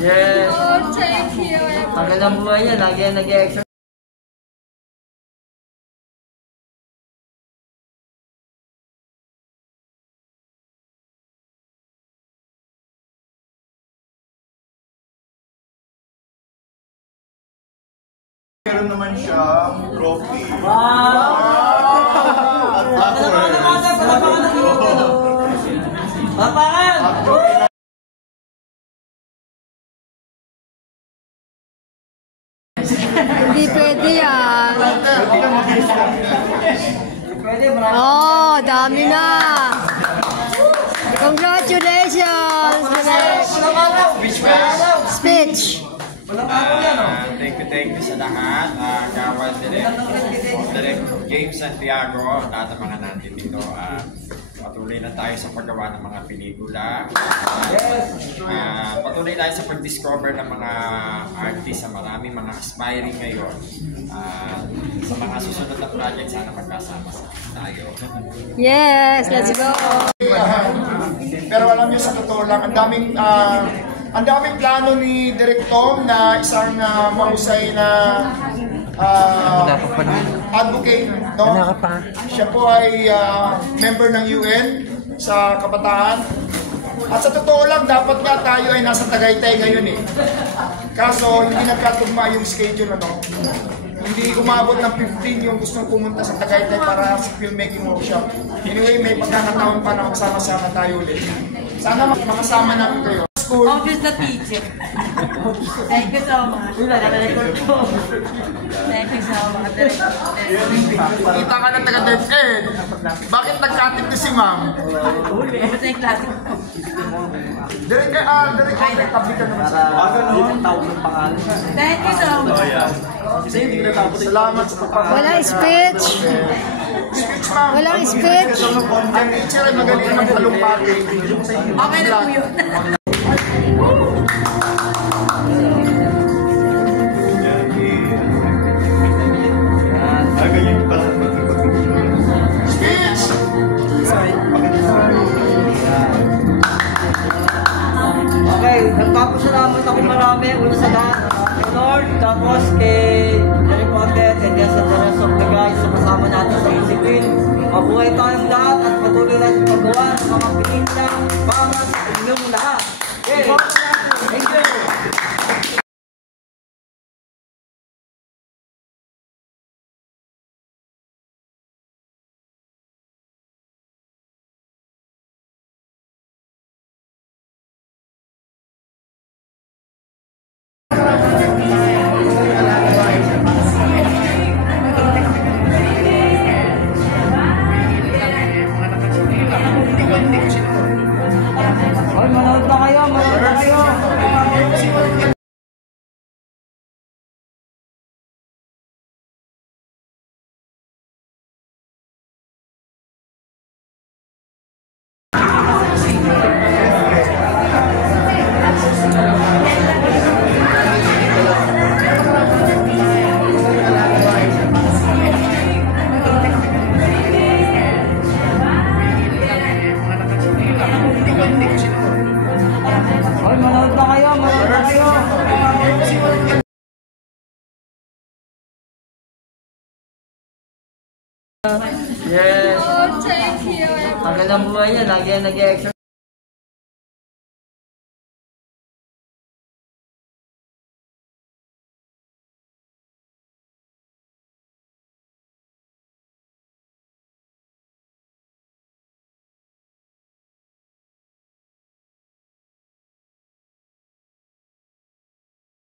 Yes. Oh, thank you. Tagal ng buhay yan. Lagi yan nag-exercise. Meron naman siyang trophy. Wow! Papakan! Hindi pwede yan. Pwede, marami. Oh, dami na. Congratulations. Speech. Thank you sa lahat. Kawal Direk James Santiago, lahat ng mga natin dito. Patuloy na tayo sa paggawa ng mga pelikula. Patuloy tayo sa pag-discover ng mga artists, sa maraming mga aspiring ngayon. Sa mga susunod na project, sana magkasama tayo. Yes, let's go. Pero alam niyo, sa totoo lang, ang daming plano ni Direk Tom na isang mahusay na advocate, no? Siya po ay member ng UN sa Kabataan. At sa totoo lang, dapat nga tayo ay nasa Tagaytay ngayon eh. Kaso hindi nagkatugma yung schedule, ano? Hindi umabot ng 15 yung gustong pumunta sa Tagaytay para sa filmmaking workshop. Anyway, may pagkakataon pa na magsama-sama tayo ulit. Sana makasama namin kayo. Obvious na teacher. Thank you so much. Thank you so much. Kita ka na taga-DepEd. Bakit nagkatip na si ma'am? Ito yung klase. Direk tabi ka naman sa Thank you so much. salamat sa pagpapalala. Walang speech. Speech, ma'am. Walang speech. Ang teacher ay magaling ng talumpati. Okay na po yun. Speech! Okay, nagpapasalamat ako marami. Una sa lahat, kay Lord, tapos kay Derek Content, and yes, and the rest of the guys na kasama natin sa Easy Win. Mabuhay tayong lahat at patuloy natin paggawa ng mga pelikula para sa inyong lahat. Okay, thank you! Hoy, manood na kayo, manood na kayo! Hoy, manood na kayo, manood na kayo! Yes. Oh, thank you. Tagal ng buhay yan. Lagi yan nag-exercise.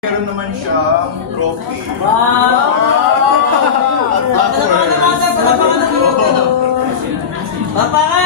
Meron naman siyang trophy. Wow! Papakan!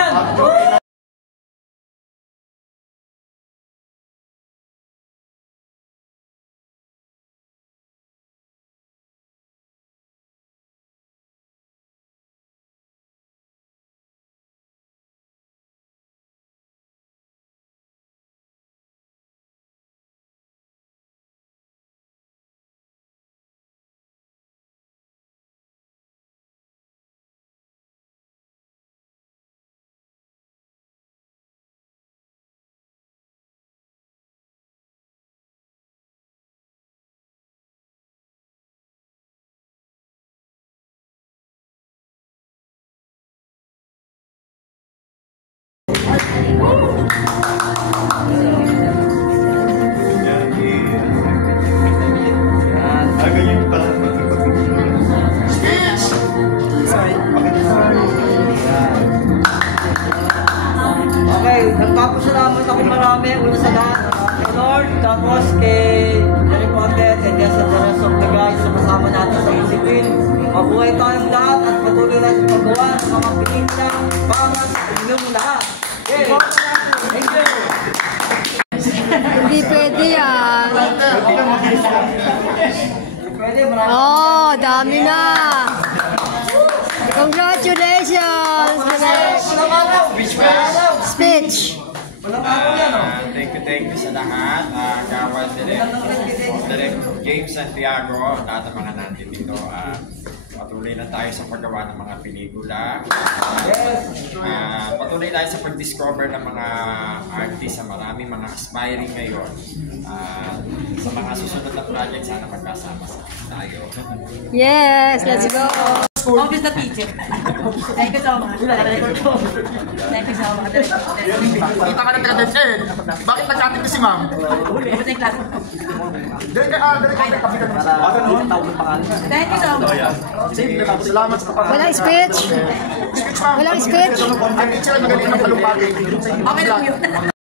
Speech! Okay, nagpapasalamat ako marami. Una sa lahat, kay Lord, tapos kay Derek Content, and yes, and the rest of the guys na kasama natin sa Easy Win. Mabuhay tayong lahat at patuloy natin paggawa ng mga pelikula para sa inyong lahat. Okay, thank you. Hindi pwede yan. Pwede, marami. Oh, dami na. Congratulations, Direk. Speech. Walang araw yan, oh. Thank you sa lahat. Kawal Direk James Santiago, lahat ng mga natin dito. Patuloy na tayo sa paggawa ng mga pelikula. Patuloy tayo sa pag-discover ng mga artist, sa maraming mga aspiring ngayon. Sa mga susunod na project, sana magkasama tayo. Yes, let's go. Office na teacher. Thank you so much. Thank you so much. Kita ka na taga-DepEd. Bakit nag-atin ko si ma'am? Buti yung class. Direk kapitan mo. Thank you so much. Salamat sa kapatid. Walang speech. Speech ma'am. Walang speech. Ang teacher ay magaling ng talumpati. Okay lang yun.